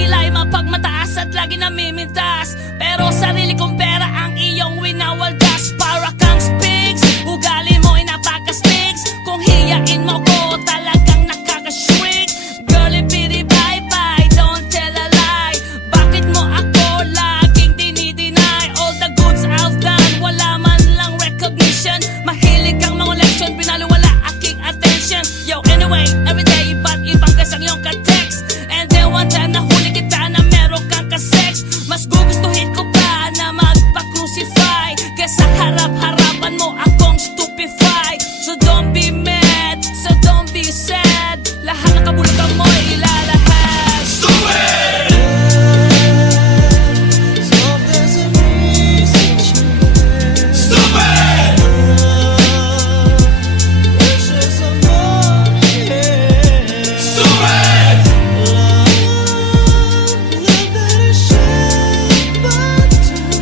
kilay mapagmataas at lagi namimintas, pero sarili kong pera ang iyong winawaldas. Para kang spigs, ugali mo ay napaka-sticks. Kung hiyain mo ko, talagang nakaka-shrink. Girlie pity bye bye, don't tell a lie. Bakit mo ako laging dinideny? All the goods I've done, wala man lang recognition. Mahilig kang mga leksyon, binaliwala aking attention. Yo, anyway, everyday, iba't ibang gas ang iyong ka-text. And then one time nahuli kita na meron kang ka-sex. Mas gugustuhin ko pa na magpa-crucify kesa harap-harapan mo akong stupefy. So don't be mad, so don't be sad. Lahat ng kabulutan mo ilalahad. Stupid! Stupid! Stupid!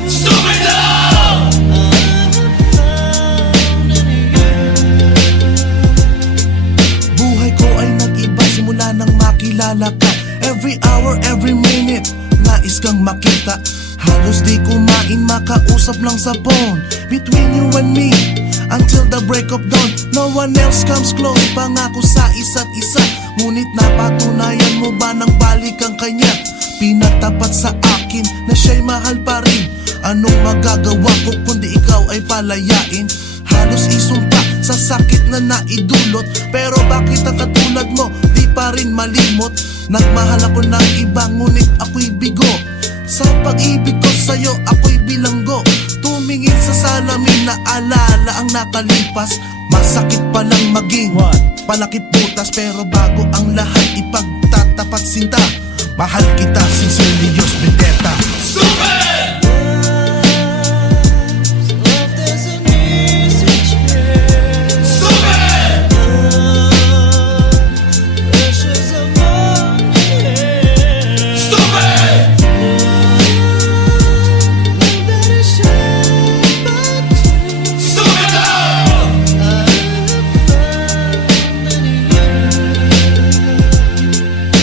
Stupid love! Buhay ko ay nag-iba simula nang makilala ka. Every hour, every minute, nais kang makita. Halos di kumain, makausap lang sa phone. Between you and me, until the break of dawn. No one else comes close, pangako sa isa't isa. Ngunit napatunayan mo ba nang balik ang kanya? Pinatapat sa akin na siya'y mahal pa rin. Anong magagawa ko kundi ikaw ay palayain? Halos isumpa sa sakit na naidulot, pero bakit ang katulad mo di pa rin malimot? Nagmahal ako ng iba ngunit ako'y bigo. Sa pag-ibig ko sa'yo ako'y bilanggo. Tumingin sa salamin na alala ang nakalipas. Masakit palang maging palakip butas, pero bago ang lahat ipagtatapat sinta. Mahal kita, sincerely yours, Vendetta. Stupid! Stupid! Stupid! Stupid love!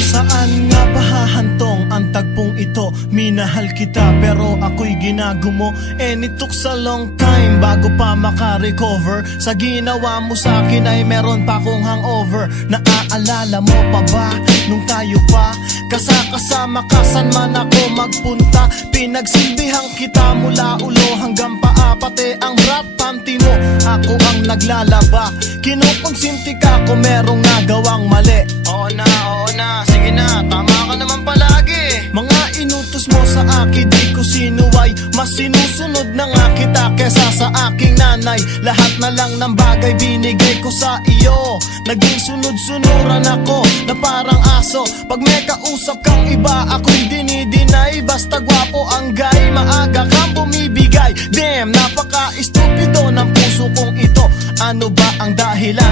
Saan nga hahantong ang tagpong ito? Minahal kita pero ako'y ginagumo. And it took a long time bago pa makarecover. Sa ginawa mo sa akin ay meron pa akong hangover. Naaalala mo pa ba nung tayo pa kasama ka saan man ako magpunta? Pinagsilbihan kita mula ulo hanggang paa, pati ang rap panty mo ako ang naglalaba. Kinukonsinti ka kung merong nagawang mali. Oo na, sige na, tama ka naman palagi. Mga inutos mo sa akin, di ko sinuway. Mas sinusunod na nga kita kesa sa aking nanay. Lahat na lang ng bagay binigay ko sa iyo. Naging sunod-sunuran ako na parang aso. Pag may kausap kang iba, ako'y dinidinay. Basta gwapo ang guy, maaga kang bumibigay. Damn, napaka-estupido ng puso kong ito. Ano ba ang dahilan